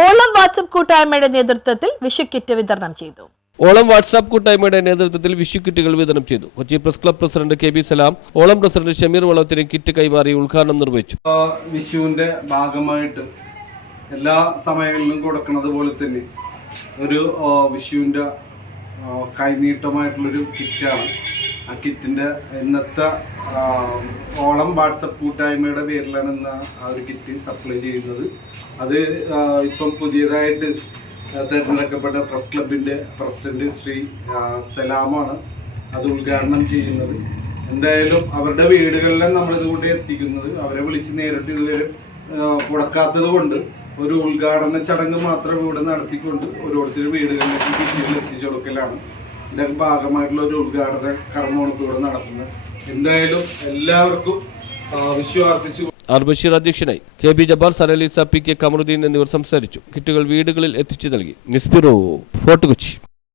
ഓളം വാട്സ്ആപ്പ് കൂട്ടായ്മയുടെ നേതൃത്വത്തിൽ വിഷു കിറ്റ് വിതരണം ചെയ്തു. ഓളം വാട്സ്ആപ്പ് കൂട്ടായ്മയുടെ നേതൃത്വത്തിൽ വിഷു കിറ്റുകൾ വിതരണം ചെയ്തു. Kochi press club president K B Salam ഓളം പ്രസിഡന്റ് ഷമീർ വളത്തിന് കിറ്റ് കൈമാറി ഉദ്ഘാടനം നിർവഹിച്ചു. വിഷുവിന്റെ ഭാഗമായിട്ട് എല്ലാ സമയങ്ങളിലും കൊടുക്കുന്നത് പോലെ തന്നെ ഒരു വിഷുവിന്റെ കൈനീട്ടമായിട്ടുള്ളൊരു കിറ്റാണ്. ആ കിറ്റിന്റെ ഇന്നത്തെ ഓളം വാട്സപ്പ് കൂട്ടായ്മയുടെ പേരിലാണ് ഇന്ന് ആ ഒരു കിറ്റ് സപ്ലൈ ചെയ്യുന്നത്. അത് ഇപ്പം പുതിയതായിട്ട് തിരഞ്ഞെടുക്കപ്പെട്ട പ്രസ് ക്ലബിന്റെ പ്രസിഡന്റ് ശ്രീ സലാമാണ് അത് ഉദ്ഘാടനം ചെയ്യുന്നത്. എന്തായാലും അവരുടെ വീടുകളിലാണ് നമ്മളിത് കൊണ്ട് എത്തിക്കുന്നത്. അവരെ വിളിച്ച് നേരിട്ട് ഇതുവരെ കൊടുക്കാത്തത് കൊണ്ട് ഒരു ഉദ്ഘാടന ചടങ്ങ് മാത്രം ഇവിടെ നടത്തിക്കൊണ്ട് ഓരോരുത്തരും വീടുകളിലേക്ക് കിറ്റുകൾ എത്തിച്ചു കൊടുക്കലാണ് ഇതിന്റെ ഭാഗമായിട്ടുള്ള ഒരു ഉദ്ഘാടന കർമ്മമാണ് ഇവിടെ നടത്തുന്നത്. എന്തായാലും എല്ലാവർക്കും വിഷു അർപ്പിച്ചു. ആർ ബഷീർ അധ്യക്ഷനായി. K B Jabbar, Sanaleesa, P K Kamaruddin എന്നിവർ സംസാരിച്ചു. കിറ്റുകൾ വീടുകളിൽ എത്തിച്ചു നൽകി. News bureau, fort Kochi.